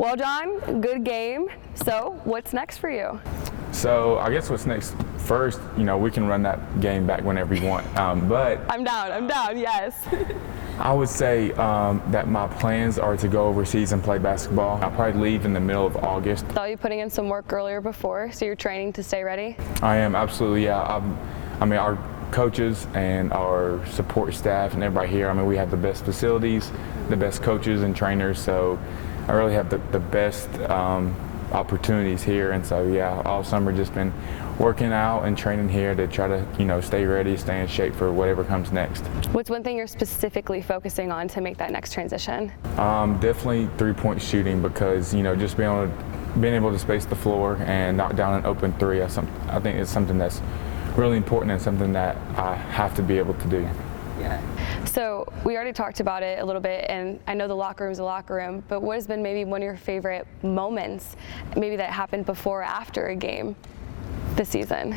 Well, John, good game. So what's next for you? So I guess what's next, first, we can run that game back whenever you want. But I'm down, yes. I would say that my plans are to go overseas and play basketball. I'll probably leave in the middle of August. Saw you putting in some work earlier before, so you're training to stay ready? I am, absolutely, yeah. Our coaches and our support staff and everybody here, we have the best facilities, the best coaches and trainers, so I really have the best opportunities here. And so, yeah, all summer just been working out and training here to try to, stay ready, stay in shape for whatever comes next. What's one thing you're specifically focusing on to make that next transition? Definitely three-point shooting, because, just being able to space the floor and knock down an open three, I think it's something that's really important and something that I have to be able to do. Yeah. So we already talked about it a little bit, and I know the locker room's a locker room, but what has been maybe one of your favorite moments, maybe that happened before or after a game this season?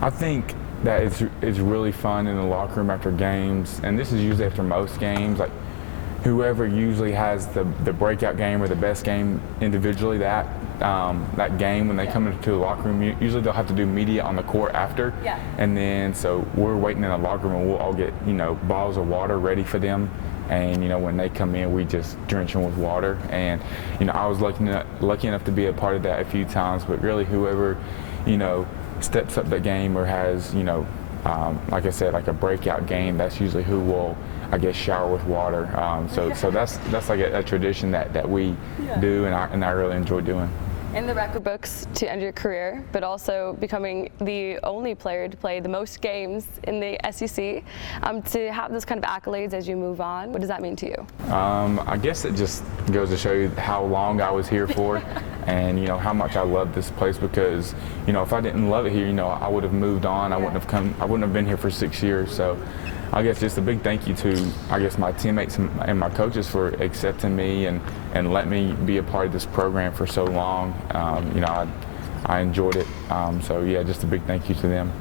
I think that it's really fun in the locker room after games, and this is usually after most games. Like, whoever usually has the breakout game or the best game individually, that game, when they come into the locker room, usually they'll have to do media on the court after. Yeah. And then so we're waiting in the locker room, and we'll all get bottles of water ready for them. And when they come in, we just drench them with water. And I was lucky enough to be a part of that a few times. But really, whoever steps up the game or has like I said, like a breakout game, that's usually who will, I guess, shower with water. So that's like a tradition that we do, and I really enjoy doing. In the record books to end your career, but also becoming the only player to play the most games in the SEC, to have those kind of accolades as you move on, what does that mean to you? I guess it just goes to show you how long I was here for, and how much I love this place, because if I didn't love it here, I would have moved on. I wouldn't have been here for 6 years. So I guess just a big thank you to, I guess, my teammates and my coaches for accepting me and letting me be a part of this program for so long. I enjoyed it. So yeah, just a big thank you to them.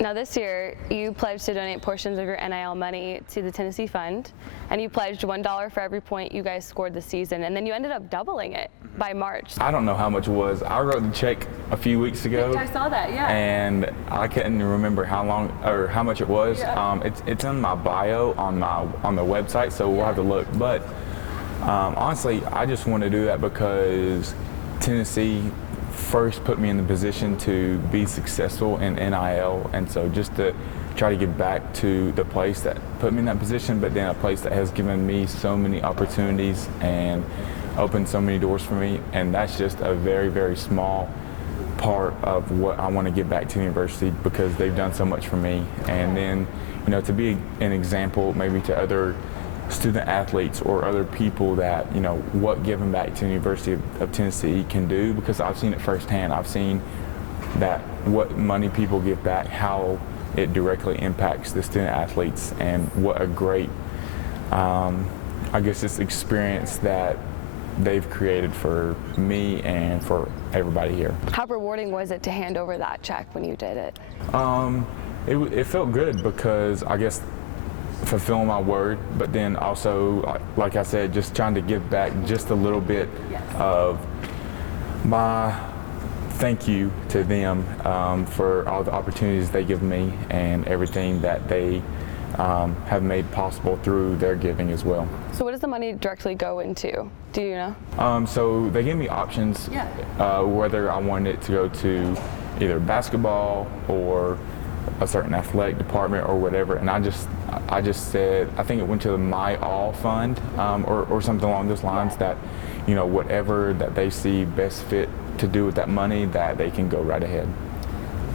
Now this year, you pledged to donate portions of your NIL money to the Tennessee Fund, and you pledged $1 for every point you guys scored this season, and then you ended up doubling it by March. I don't know how much it was. I wrote the check a few weeks ago. I saw that, yeah. And I couldn't remember how long or how much it was. Yeah. It's in my bio on the website, so we'll have to look. But honestly, I just want to do that because Tennessee first put me in the position to be successful in NIL, and so just to try to give back to the place that put me in that position, but then a place that has given me so many opportunities and opened so many doors for me, and that's just a very, very small part of what I want to give back to the university, because they've done so much for me. And then to be an example maybe to other student athletes or other people that what giving back to the University of Tennessee can do, because I've seen it firsthand. I've seen that what money people give back, how it directly impacts the student athletes, and what a great I guess this experience that they've created for me and for everybody here. How rewarding was it to hand over that check when you did it? It felt good, because I guess fulfilling my word, but then also, like I said, just trying to give back just a little bit of my thank you to them for all the opportunities they give me and everything that they have made possible through their giving as well. So what does the money directly go into? Do you know? So they gave me options, whether I wanted it to go to either basketball or a certain athletic department or whatever, and I just said, I think it went to the My All Fund or something along those lines, that whatever that they see best fit to do with that money, that they can go right ahead.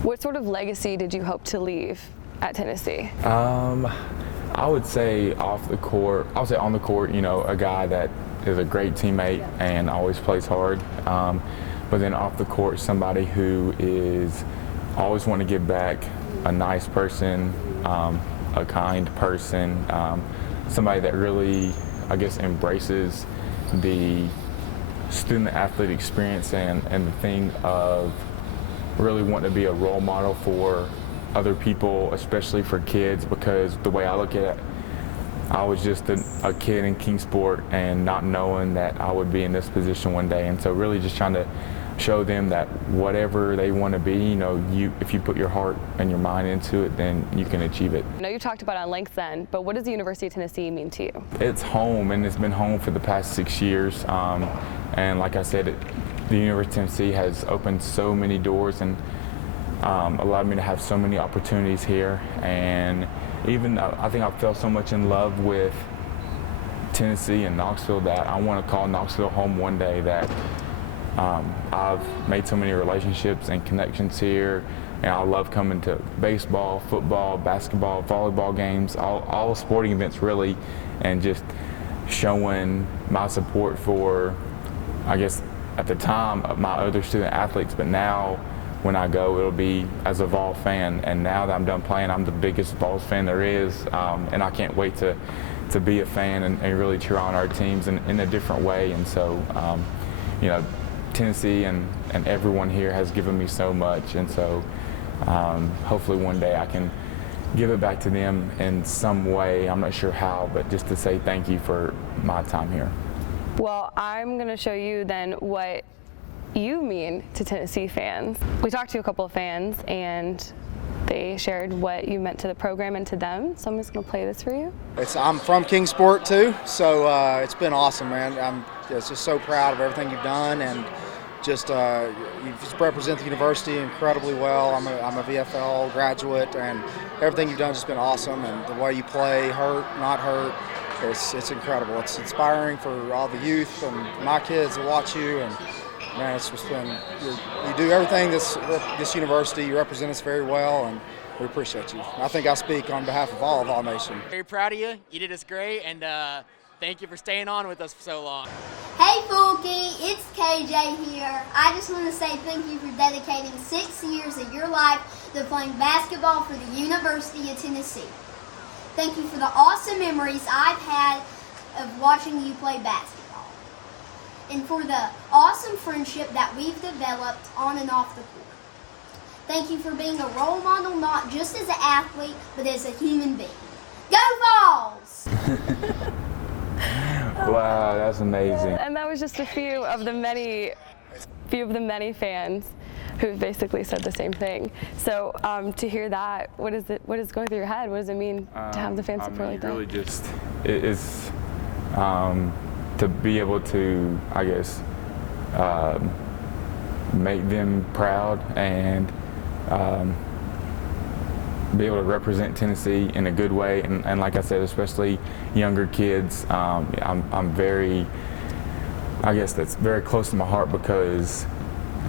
What sort of legacy did you hope to leave at Tennessee? I would say off the court, I would say on the court, a guy that is a great teammate and always plays hard, but then off the court, somebody who is always want to give back, a nice person, a kind person, somebody that really, I guess, embraces the student athlete experience and the thing of really wanting to be a role model for other people, especially for kids, because the way I look at it, I was just a kid in Kingsport and not knowing that I would be in this position one day. And so really just trying to show them that whatever they want to be, you know, if you put your heart and your mind into it, then you can achieve it. I know you talked about it on length then, but what does the University of Tennessee mean to you? It's home, and it's been home for the past 6 years. And like I said, the University of Tennessee has opened so many doors and allowed me to have so many opportunities here. And even I think I fell so much in love with Tennessee and Knoxville that I want to call Knoxville home one day. That I've made so many relationships and connections here, and I love coming to baseball, football, basketball, volleyball games, all sporting events really, and just showing my support for, I guess at the time, my other student athletes, but now when I go, it'll be as a Vol fan, and now that I'm done playing, I'm the biggest Vols fan there is, and I can't wait to be a fan and really cheer on our teams in a different way. And so, you know, Tennessee and everyone here has given me so much, and so hopefully one day I can give it back to them in some way. I'm not sure how, but just to say thank you for my time here. Well, I'm going to show you then what you mean to Tennessee fans. We talked to a couple of fans and they shared what you meant to the program and to them, so I'm just going to play this for you. I'm from Kingsport too, so it's been awesome, man. I'm just so proud of everything you've done, and just you just represent the university incredibly well. I'm a VFL graduate, and everything you've done has just been awesome, and the way you play, hurt, not hurt, it's incredible. It's inspiring for all the youth and my kids to watch you, and man, it's just been, you do everything this university, you represent us very well, and we appreciate you. I think I speak on behalf of all of Vol Nation. Very proud of you. You did us great, and thank you for staying on with us for so long. Hey Fulky, it's KJ here. I just want to say thank you for dedicating 6 years of your life to playing basketball for the University of Tennessee. Thank you for the awesome memories I've had of watching you play basketball, and for the awesome friendship that we've developed on and off the court. Thank you for being a role model, not just as an athlete, but as a human being. Go Vols! Wow, that's amazing. And that was just a few of the many fans who basically said the same thing. So to hear that, what is going through your head? What does it mean to have the fan support like that? Really just, it is to be able to, I guess, make them proud and be able to represent Tennessee in a good way, and like I said, especially younger kids. I'm very, I guess that's very close to my heart, because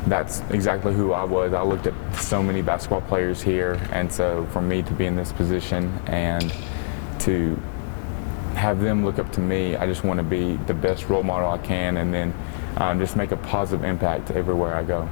that's exactly who I was. I looked at so many basketball players here, and so for me to be in this position and to have them look up to me, I just want to be the best role model I can, and then just make a positive impact everywhere I go.